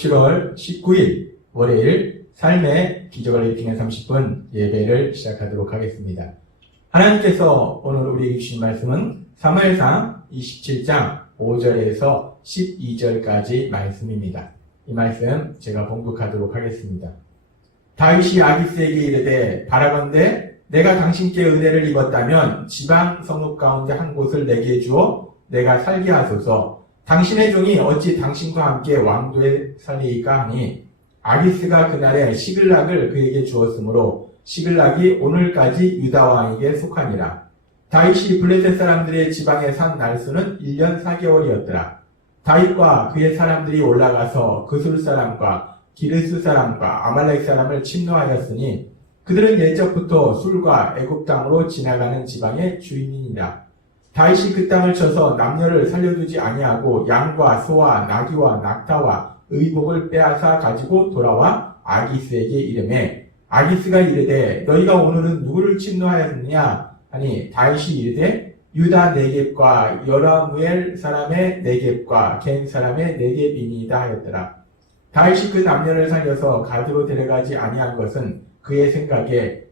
7월 19일 월요일 삶의 기적을 리핑의 30분 예배를 시작하도록 하겠습니다. 하나님께서 오늘 우리에게 주신 말씀은 사무엘상 27장 5절에서 12절까지 말씀입니다. 이 말씀 제가 봉독하도록 하겠습니다. 다윗이 아기스에게 이르되 바라건대 내가 당신께 은혜를 입었다면 지방 성읍 가운데 한 곳을 내게 주어 내가 살게 하소서 당신의 종이 어찌 당신과 함께 왕도에 살리이까 하니 아기스가 그날에 시글락을 그에게 주었으므로 시글락이 오늘까지 유다 왕에게 속하니라. 다윗이 블레셋 사람들의 지방에 산 날수는 1년 4개월이었더라. 다윗과 그의 사람들이 올라가서 그술 사람과 기르스 사람과 아말렉 사람을 침노하였으니 그들은 예적부터 술과 애굽 땅으로 지나가는 지방의 주인이니라. 다윗이 그 땅을 쳐서 남녀를 살려두지 아니하고 양과 소와 나귀와 낙타와 의복을 빼앗아 가지고 돌아와 아기스에게 이름해 아기스가 이르되 너희가 오늘은 누구를 침노하였느냐 하니 다윗이 이르되 유다 네겝과 여라무엘 사람의 네겝과 겐 사람의 네겝이니이다 하였더라. 다윗이 그 남녀를 살려서 가드로 데려가지 아니한 것은 그의 생각에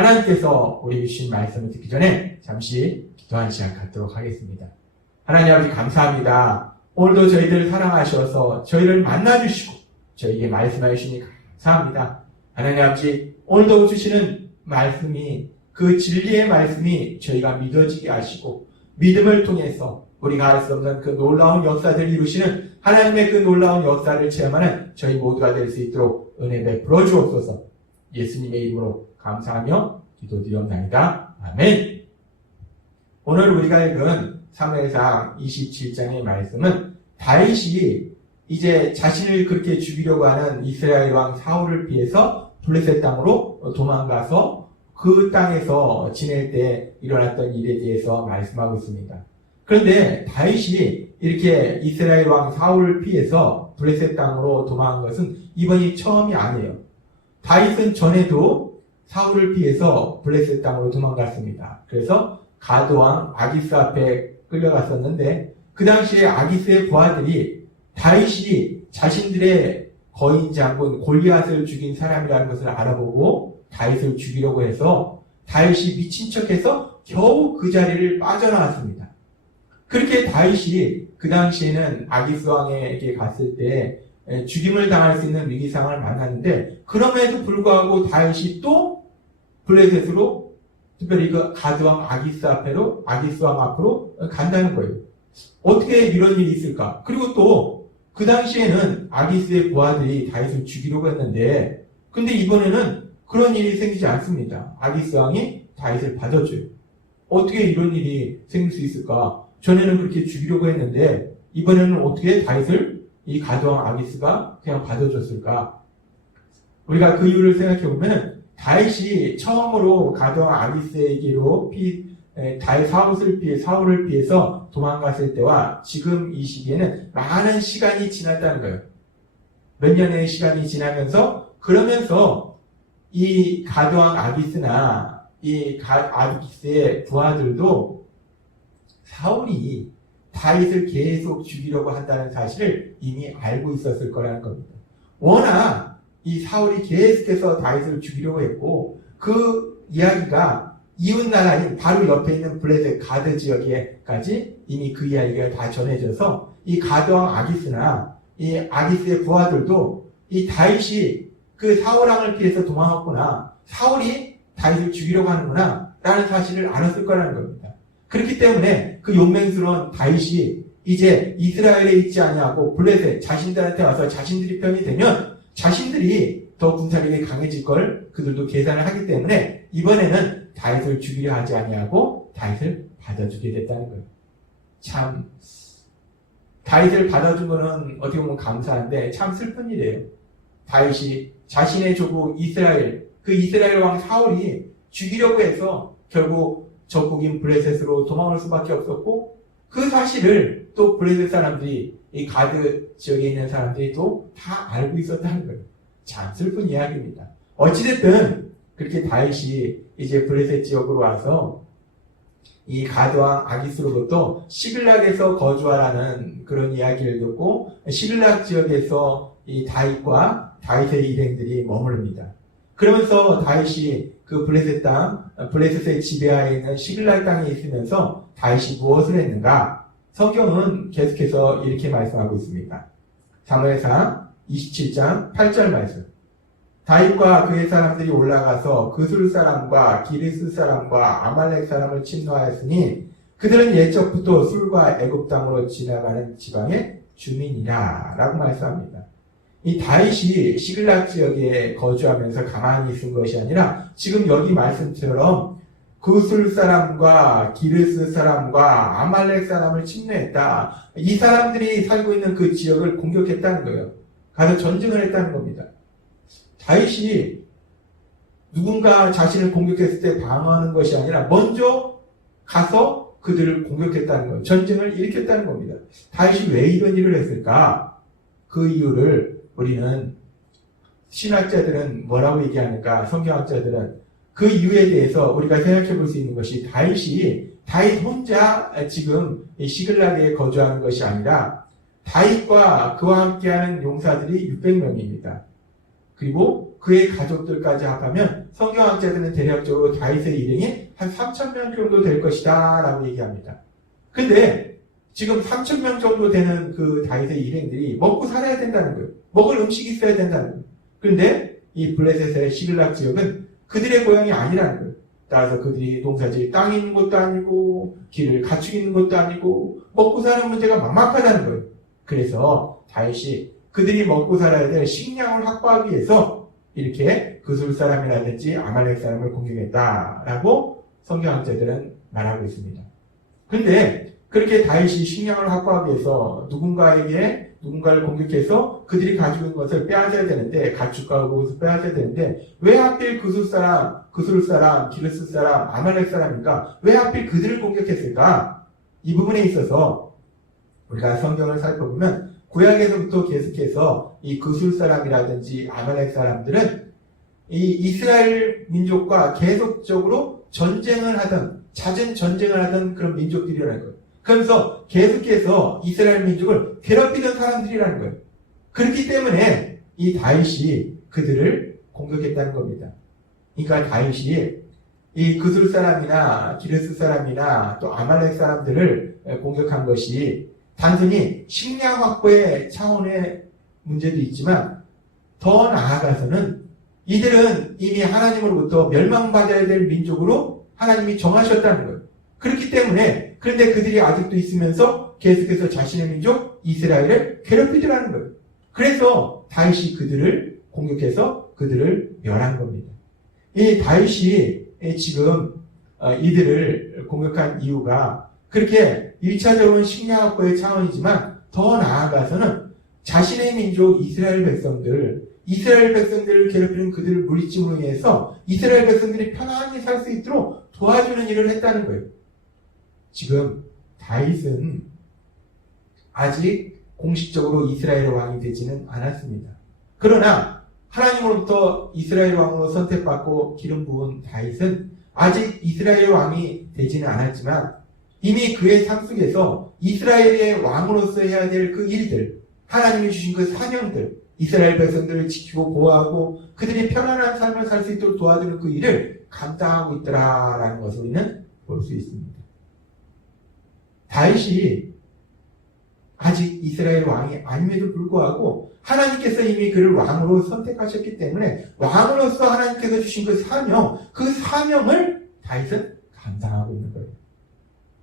하나님께서 우리 주신 말씀을 듣기 전에 잠시 기도한 시간 갖도록 하겠습니다. 하나님 아버지 감사합니다. 오늘도 저희들 사랑하셔서 저희를 만나주시고 저희에게 말씀해 주시니 감사합니다. 하나님 아버지 오늘도 주시는 말씀이 그 진리의 말씀이 저희가 믿어지게 하시고 믿음을 통해서 우리가 알 수 없는 그 놀라운 역사들을 이루시는 하나님의 그 놀라운 역사를 체험하는 저희 모두가 될 수 있도록 은혜 베풀어 주옵소서 예수님의 이름으로 감사하며 기도드리옵나이다. 아멘. 오늘 우리가 읽은 사무엘상 27장의 말씀은 다윗이 이제 자신을 그렇게 죽이려고 하는 이스라엘 왕 사울을 피해서 블레셋 땅으로 도망가서 그 땅에서 지낼 때 일어났던 일에 대해서 말씀하고 있습니다. 그런데 다윗이 이렇게 이스라엘 왕 사울을 피해서 블레셋 땅으로 도망한 것은 이번이 처음이 아니에요. 다윗은 전에도 사울을 피해서 블레셋 땅으로 도망갔습니다. 그래서 가드왕 아기스 앞에 끌려갔었는데 그 당시에 아기스의 부하들이 다윗이 자신들의 거인 장군 골리앗을 죽인 사람이라는 것을 알아보고 다윗을 죽이려고 해서 다윗이 미친 척해서 겨우 그 자리를 빠져나왔습니다. 그렇게 다윗이 그 당시에는 아기스 왕에게 갔을 때 죽임을 당할 수 있는 위기 상황을 만났는데 그럼에도 불구하고 다윗이 또 블레셋으로 특별히 그 가드왕 아기스 앞으로 아기스 왕 앞으로 간다는 거예요. 어떻게 이런 일이 있을까? 그리고 또 그 당시에는 아기스의 부하들이 다윗을 죽이려고 했는데 근데 이번에는 그런 일이 생기지 않습니다. 아기스 왕이 다윗을 받아줘요. 어떻게 이런 일이 생길 수 있을까? 전에는 그렇게 죽이려고 했는데 이번에는 어떻게 다윗을 이 가드왕 아기스가 그냥 받아줬을까? 우리가 그 이유를 생각해 보면 다윗이 처음으로 가드왕 아기스에게로 피 다윗 사울을 피해 사울을 피해서 도망갔을 때와 지금 이 시기에는 많은 시간이 지났다는 거예요. 몇 년의 시간이 지나면서 그러면서 이 가드왕 아기스나 이 아기스의 부하들도 사울이 다윗을 계속 죽이려고 한다는 사실을 이미 알고 있었을 거라는 겁니다. 워낙 이 사울이 계속해서 다윗을 죽이려고 했고 그 이야기가 이웃 나라인 바로 옆에 있는 블레셋 가드 지역에까지 이미 그 이야기가 다 전해져서 이 가드왕 아기스나 이 아기스의 부하들도 이 다윗이 그 사울왕을 피해서 도망갔구나 사울이 다윗을 죽이려고 하는구나 라는 사실을 알았을 거라는 겁니다. 그렇기 때문에 그 용맹스러운 다윗이 이제 이스라엘에 있지 아니하고 블레셋 자신들한테 와서 자신들이 편이 되면 자신들이 더 군사력이 강해질 걸 그들도 계산을 하기 때문에 이번에는 다윗을 죽이려 하지 아니하고 다윗을 받아주게 됐다는 거예요. 참 다윗을 받아준 거는 어떻게 보면 감사한데 참 슬픈 일이에요. 다윗이 자신의 조국 이스라엘 그 이스라엘 왕 사울이 죽이려고 해서 결국 적국인 블레셋으로 도망할 수밖에 없었고 그 사실을 또 블레셋 사람들이 이 가드 지역에 있는 사람들이 또 다 알고 있었다는 거예요. 참 슬픈 이야기입니다. 어찌됐든 그렇게 다윗이 이제 블레셋 지역으로 와서 이 가드왕 아기스로부터 시글락에서 거주하라는 그런 이야기를 듣고 시글락 지역에서 이 다윗과 다윗의 일행들이 머무릅니다. 그러면서 다윗이 그 블레셋 땅, 블레셋의 지배하에 있는 시글락 땅에 있으면서 다윗이 무엇을 했는가? 성경은 계속해서 이렇게 말씀하고 있습니다. 사무엘상 27장 8절 말씀. 다윗과 그의 사람들이 올라가서 그술 사람과 기르스 사람과 아말렉 사람을 침노하였으니 그들은 예적부터 술과 애굽 땅으로 지나가는 지방의 주민이라라고 말씀합니다. 이 다윗이 시글락 지역에 거주하면서 가만히 있은 것이 아니라 지금 여기 말씀처럼 그술 사람과 기르스 사람과 아말렉 사람을 침노했다. 이 사람들이 살고 있는 그 지역을 공격했다는 거예요. 가서 전쟁을 했다는 겁니다. 다윗이 누군가 자신을 공격했을 때 방어하는 것이 아니라 먼저 가서 그들을 공격했다는 거예요. 전쟁을 일으켰다는 겁니다. 다윗이 왜 이런 일을 했을까? 그 이유를 우리는 신학자들은 뭐라고 얘기하는가? 성경학자들은 그 이유에 대해서 우리가 생각해 볼 수 있는 것이 다윗이 다윗 혼자 지금 이 시글락에 거주하는 것이 아니라 다윗과 그와 함께하는 용사들이 600명입니다. 그리고 그의 가족들까지 합하면 성경학자들은 대략적으로 다윗의 일행이 한 3천명 정도 될 것이다 라고 얘기합니다. 근데 지금 3천 명 정도 되는 그 다윗의 일행들이 먹고 살아야 된다는 거예요. 먹을 음식이 있어야 된다는 거예요. 그런데 이 블레셋의 시글락 지역은 그들의 고향이 아니라는 거예요. 따라서 그들이 농사지을 땅이 있는 것도 아니고 길을 갖추고 있는 것도 아니고 먹고 사는 문제가 막막하다는 거예요. 그래서 다윗이 그들이 먹고 살아야 될 식량을 확보하기 위해서 이렇게 그술 사람이라든지 아말렉 사람을 공격했다라고 성경 학자들은 말하고 있습니다. 근데 그렇게 다윗이 식량을 확보하기 위해서 누군가에게 누군가를 공격해서 그들이 가지고 있는 것을 빼앗아야 되는데 가축과 그것을 빼앗아야 되는데 왜 하필 그술 사람, 그술 사람, 기르스 사람, 아말렉 사람인가? 왜 하필 그들을 공격했을까? 이 부분에 있어서 우리가 성경을 살펴보면 구약에서부터 계속해서 이 그술 사람이라든지 아말렉 사람들은 이 이스라엘 민족과 계속적으로 전쟁을 하던 잦은 전쟁을 하던 그런 민족들이라는 거예요. 그러면서 계속해서 이스라엘 민족을 괴롭히던 사람들이라는 거예요. 그렇기 때문에 이 다윗이 그들을 공격했다는 겁니다. 그러니까 다윗이 이 그술 사람이나 기르스 사람이나 또 아말렉 사람들을 공격한 것이 단순히 식량 확보의 차원의 문제도 있지만 더 나아가서는 이들은 이미 하나님으로부터 멸망받아야 될 민족으로 하나님이 정하셨다는 거예요. 그렇기 때문에 그런데 그들이 아직도 있으면서 계속해서 자신의 민족 이스라엘을 괴롭히더라는 거예요. 그래서 다윗이 그들을 공격해서 그들을 멸한 겁니다. 이 다윗이 지금 어, 이들을 공격한 이유가 그렇게 1차적으로는 식량 확보의 차원이지만 더 나아가서는 자신의 민족 이스라엘 백성들, 이스라엘 백성들을 괴롭히는 그들을 물리침으로 인해서 이스라엘 백성들이 편안히 살 수 있도록 도와주는 일을 했다는 거예요. 지금 다윗은 아직 공식적으로 이스라엘 왕이 되지는 않았습니다. 그러나 하나님으로부터 이스라엘 왕으로 선택받고 기름 부은 다윗은 아직 이스라엘 왕이 되지는 않았지만 이미 그의 삶 속에서 이스라엘의 왕으로서 해야 될 그 일들, 하나님이 주신 그 사명들, 이스라엘 백성들을 지키고 보호하고 그들이 편안한 삶을 살 수 있도록 도와주는 그 일을 감당하고 있더라라는 것을 우리는 볼 수 있습니다. 다윗이 아직 이스라엘 왕이 아님에도 불구하고 하나님께서 이미 그를 왕으로 선택하셨기 때문에 왕으로서 하나님께서 주신 그 사명, 그 사명을 다윗은 감당하고 있는 거예요.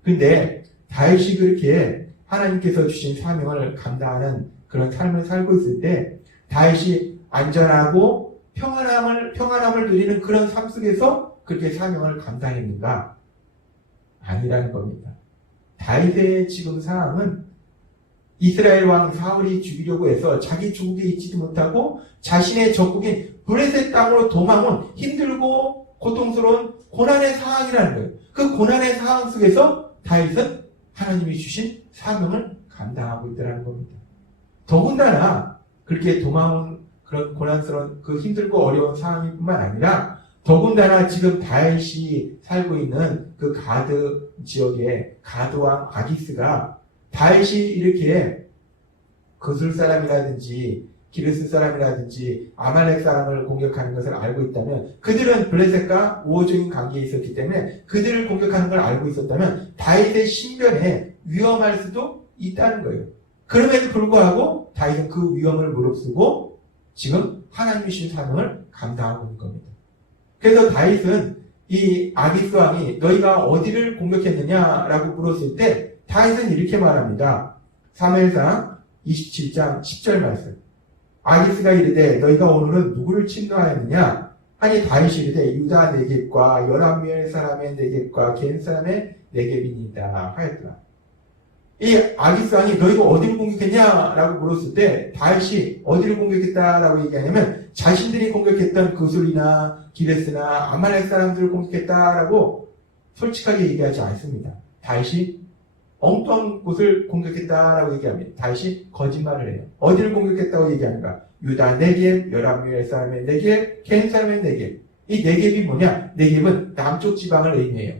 근데 다윗이 그렇게 하나님께서 주신 사명을 감당하는 그런 삶을 살고 있을 때 다윗이 안전하고 평안함을 평안함을 누리는 그런 삶 속에서 그렇게 사명을 감당했는가? 아니라는 겁니다. 다윗의 지금 상황은 이스라엘 왕 사울이 죽이려고 해서 자기 조국에 있지도 못하고 자신의 적국인 블레셋 땅으로 도망온 힘들고 고통스러운 고난의 상황이라는 거예요. 그 고난의 상황 속에서 다윗은 하나님이 주신 사명을 감당하고 있다는 겁니다. 더군다나 그렇게 도망온 그런 고난스러운 그 힘들고 어려운 상황뿐만 아니라 더군다나 지금 다윗이 살고 있는 그 가드 지역의 가드왕 아기스가 다윗이 이렇게 거슬 사람이라든지 기르스 사람이라든지 아말렉 사람을 공격하는 것을 알고 있다면 그들은 블레셋과 우호적인 관계에 있었기 때문에 그들을 공격하는 걸 알고 있었다면 다윗의 신변에 위험할 수도 있다는 거예요. 그럼에도 불구하고 다윗은 그 위험을 무릅쓰고 지금 하나님이 주신 사명을 감당하고 있는 겁니다. 그래서 다윗은 이 아기스 왕이 너희가 어디를 공격했느냐라고 물었을 때 다윗은 이렇게 말합니다. 3회상 27장 10절 말씀. 아기스가 이르되 너희가 오늘은 누구를 침노하였느냐? 아니 다윗이 이르되 유다 네겝과 열한미엘 사람의 네겝과 겐 사람의 네겝이니이다 하였더라. 이 아기스 왕이 너희가 어디를 공격했냐라고 물었을 때 다윗이 어디를 공격했다라고 얘기하냐면 자신들이 공격했던 그술이나 기레스나 아말렉 사람들을 공격했다라고 솔직하게 얘기하지 않습니다. 다윗이 엉뚱한 곳을 공격했다라고 얘기합니다. 다윗이 거짓말을 해요. 어디를 공격했다고 얘기하는가? 유다 네겝, 열한미엘 사람의 네겝, 켄 사람의 네겝. 이 네겝이 뭐냐? 네겝은 남쪽 지방을 의미해요.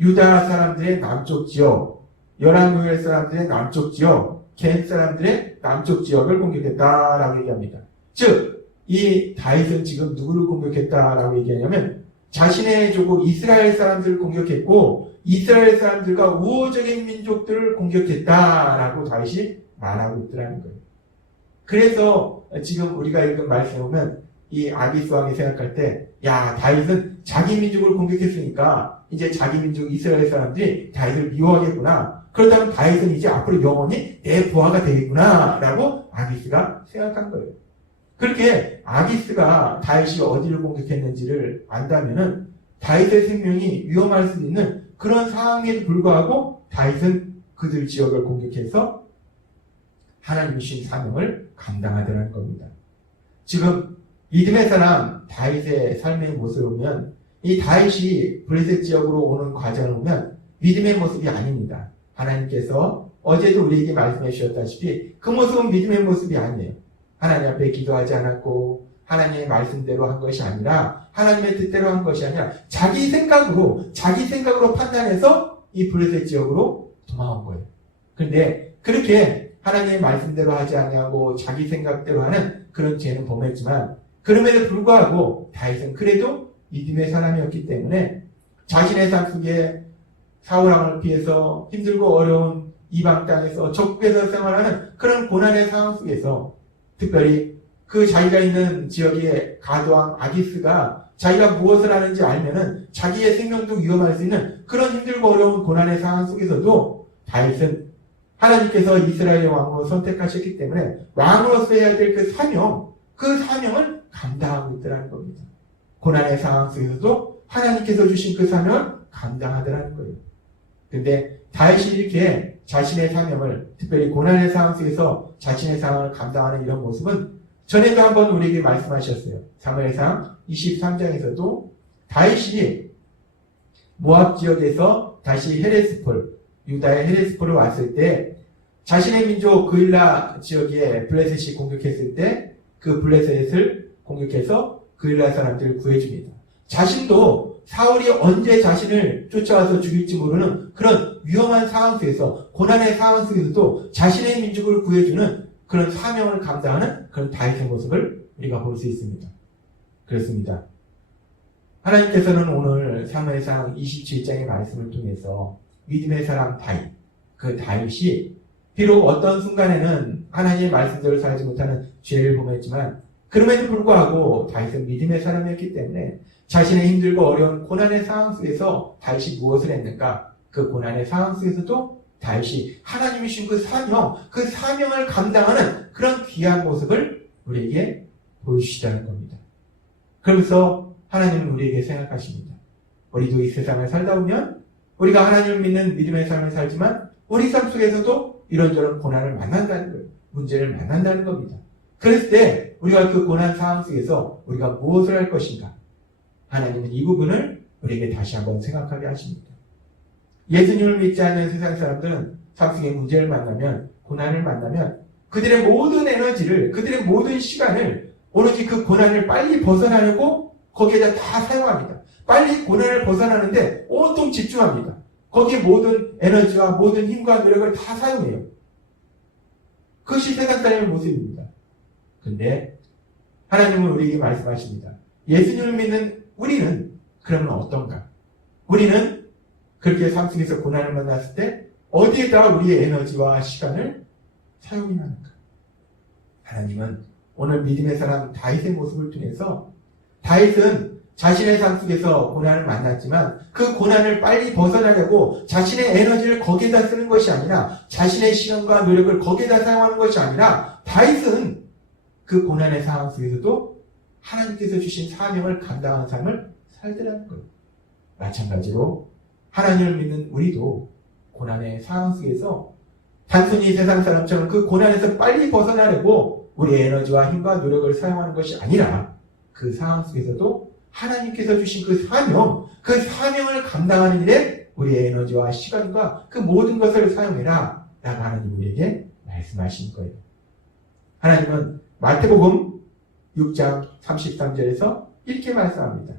유다 사람들의 남쪽 지역, 열한무엘 사람들의 남쪽 지역, 겐 사람들의 남쪽 지역을 공격했다라고 얘기합니다. 즉, 이 다윗은 지금 누구를 공격했다라고 얘기하냐면 자신의 조국 이스라엘 사람들을 공격했고 이스라엘 사람들과 우호적인 민족들을 공격했다라고 다윗이 말하고 있더라는 거예요. 그래서 지금 우리가 읽은 말씀에 보면 이 아기스 왕이 생각할 때, 야, 다윗은 자기 민족을 공격했으니까 이제 자기 민족 이스라엘 사람들이 다윗을 미워하겠구나. 그렇다면 다윗은 이제 앞으로 영원히 내 부하가 되겠구나. 라고 아기스가 생각한 거예요. 그렇게 아기스가 다윗이 어디를 공격했는지를 안다면은 다윗의 생명이 위험할 수 있는 그런 상황에도 불구하고 다윗은 그들 지역을 공격해서 하나님이 주신 사명을 감당하더라는 겁니다. 지금 믿음의 사람 다윗의 삶의 모습을 보면 이 다윗이 블레셋 지역으로 오는 과정을 보면 믿음의 모습이 아닙니다. 하나님께서 어제도 우리에게 말씀해 주셨다시피 그 모습은 믿음의 모습이 아니에요. 하나님 앞에 기도하지 않았고 하나님의 말씀대로 한 것이 아니라 하나님의 뜻대로 한 것이 아니라 자기 생각으로 자기 생각으로 판단해서 이 블레셋 지역으로 도망온 거예요. 그런데 그렇게 하나님의 말씀대로 하지 아니하고 자기 생각대로 하는 그런 죄는 범했지만 그럼에도 불구하고 다윗은 그래도 믿음의 사람이었기 때문에 자신의 삶 속에 사울왕을 피해서 힘들고 어려운 이방 땅에서 적국에서 생활하는 그런 고난의 상황 속에서 특별히 그 자기가 있는 지역의 가도왕 아기스가 자기가 무엇을 하는지 알면은 자기의 생명도 위험할 수 있는 그런 힘들고 어려운 고난의 상황 속에서도 다윗은 하나님께서 이스라엘의 왕으로 선택하셨기 때문에 왕으로서 해야 될 그 사명, 그 사명을 감당하고 있더라는 겁니다. 고난의 상황 속에서도 하나님께서 주신 그 사명을 감당하더라는 거예요. 근데 다윗이 이렇게 자신의 사명을 특별히 고난의 상황 속에서 자신의 상황을 감당하는 이런 모습은 전에도 한번 우리에게 말씀하셨어요. 사무엘상 23장에서도 다윗이 모압 지역에서 다시 헤레스폴, 유다의 헤레스폴을 왔을 때 자신의 민족 그일라 지역에 블레셋이 공격했을 때 그 블레셋을 공격해서 그일라 사람들을 구해줍니다. 자신도 사울이 언제 자신을 쫓아와서 죽일지 모르는 그런 위험한 상황 속에서 고난의 상황 속에서도 자신의 민족을 구해주는 그런 사명을 감당하는 그런 다윗의 모습을 우리가 볼 수 있습니다. 그렇습니다. 하나님께서는 오늘 사무엘상 27장의 말씀을 통해서 믿음의 사람 다윗, 그 다윗이 비록 어떤 순간에는 하나님의 말씀대로 살지 못하는 죄를 범했지만 그럼에도 불구하고 다윗은 믿음의 사람이었기 때문에 자신의 힘들고 어려운 고난의 상황 속에서 다윗이 무엇을 했는가? 그 고난의 상황 속에서도 다윗이 하나님이 주신 그 사명, 그 사명을 감당하는 그런 귀한 모습을 우리에게 보여주시자는 겁니다. 그러면서 하나님은 우리에게 생각하십니다. 우리도 이 세상을 살다 보면 우리가 하나님을 믿는 믿음의 삶을 살지만 우리 삶 속에서도 이런저런 고난을 만난다는 거예요. 문제를 만난다는 겁니다. 그랬을 때 우리가 그 고난 상황 속에서 우리가 무엇을 할 것인가? 하나님은 이 부분을 우리에게 다시 한번 생각하게 하십니다. 예수님을 믿지 않는 세상 사람들은 삶 속에 문제를 만나면 고난을 만나면 그들의 모든 에너지를 그들의 모든 시간을 오로지 그 고난을 빨리 벗어나려고 거기에다 다 사용합니다. 빨리 고난을 벗어나는데 온통 집중합니다. 거기에 모든 에너지와 모든 힘과 노력을 다 사용해요. 그것이 세상 사람의 모습입니다. 근데 하나님은 우리에게 말씀하십니다. 예수님을 믿는 우리는 그러면 어떤가? 우리는 그렇게 삶 속에서 고난을 만났을 때 어디에다 우리의 에너지와 시간을 사용해야 하는가? 하나님은 오늘 믿음의 사람 다윗의 모습을 통해서 다윗은 자신의 삶 속에서 고난을 만났지만 그 고난을 빨리 벗어나려고 자신의 에너지를 거기에다 쓰는 것이 아니라 자신의 시간과 노력을 거기에다 사용하는 것이 아니라 다윗은 그 고난의 상황 속에서도 하나님께서 주신 사명을 감당하는 삶을 살더라는 거예요. 마찬가지로 하나님을 믿는 우리도 고난의 상황 속에서 단순히 세상 사람처럼 그 고난에서 빨리 벗어나려고 우리의 에너지와 힘과 노력을 사용하는 것이 아니라 그 상황 속에서도 하나님께서 주신 그 사명, 그 사명을 감당하는 일에 우리의 에너지와 시간과 그 모든 것을 사용해라. 라고 하나님 우리에게 말씀하신 거예요. 하나님은 마태복음 6장 33절에서 이렇게 말씀합니다.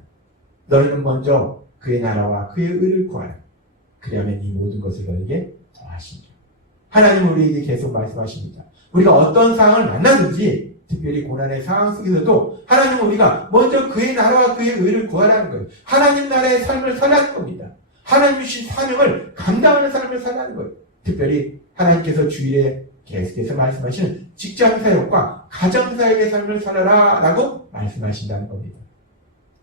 너희는 먼저 그의 나라와 그의 의를 구하라. 그러면 이 모든 것을 너에게 더하시리라. 하나님은 우리에게 계속 말씀하십니다. 우리가 어떤 상황을 만나든지 특별히 고난의 상황 속에서도 하나님은 우리가 먼저 그의 나라와 그의 의를 구하라는 거예요. 하나님 나라의 삶을 살라는 겁니다. 하나님 주신 사명을 감당하는 삶을 살라는 거예요. 특별히 하나님께서 주일에 계속해서 말씀하시는 직장 사역과 가정 사역의 삶을 살아라 라고 말씀하신다는 겁니다.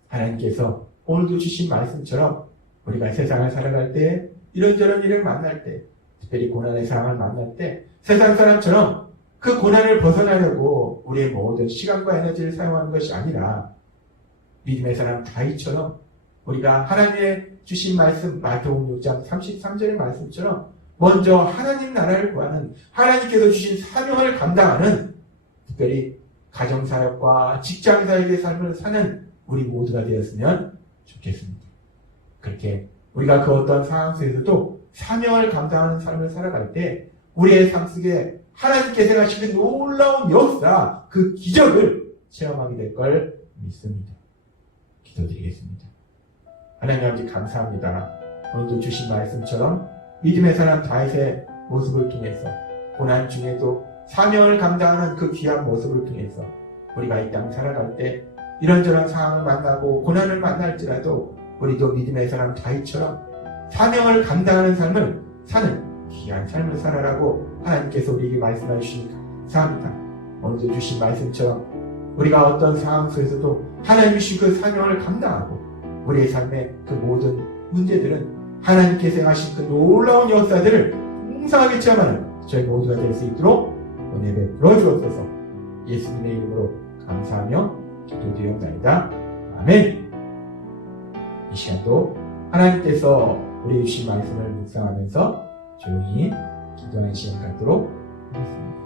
하나님께서 오늘도 주신 말씀처럼 우리가 세상을 살아갈 때 이런저런 일을 만날 때 특별히 고난의 상황을 만날 때 세상 사람처럼 그 고난을 벗어나려고 우리의 모든 시간과 에너지를 사용하는 것이 아니라 믿음의 사람 다이처럼 우리가 하나님의 주신 말씀 마태복음 6장 33절의 말씀처럼 먼저 하나님 나라를 구하는 하나님께서 주신 사명을 감당하는 특별히 가정사역과 직장사역의 삶을 사는 우리 모두가 되었으면 좋겠습니다. 그렇게 우리가 그 어떤 상황 속에서도 사명을 감당하는 삶을 살아갈 때 우리의 삶 속에 하나님께서 하시는 놀라운 역사, 그 기적을 체험하게 될 걸 믿습니다. 기도드리겠습니다. 하나님 아버지 감사합니다. 오늘도 주신 말씀처럼 믿음의 사람 다윗의 모습을 통해서 고난 중에도 사명을 감당하는 그 귀한 모습을 통해서 우리가 이 땅 살아갈 때 이런저런 상황을 만나고 고난을 만날지라도 우리도 믿음의 사람 다윗처럼 사명을 감당하는 삶을 사는 귀한 삶을 살아라고 하나님께서 우리에게 말씀해 주시니 감사합니다. 오늘도 주신 말씀처럼 우리가 어떤 상황 속에서도 하나님 주신 그 사명을 감당하고 우리의 삶의 그 모든 문제들은 하나님께서 하신 그 놀라운 역사들을 풍성하게 체험하는 저희 모두가 될 수 있도록 은혜 베풀어 주옵소서 예수님의 이름으로 감사하며 기도드리옵나이다. 아멘 이 시간도 하나님께서 우리 주신 말씀을 묵상하면서 조용히 기도하는 시간 갖도록 하겠습니다.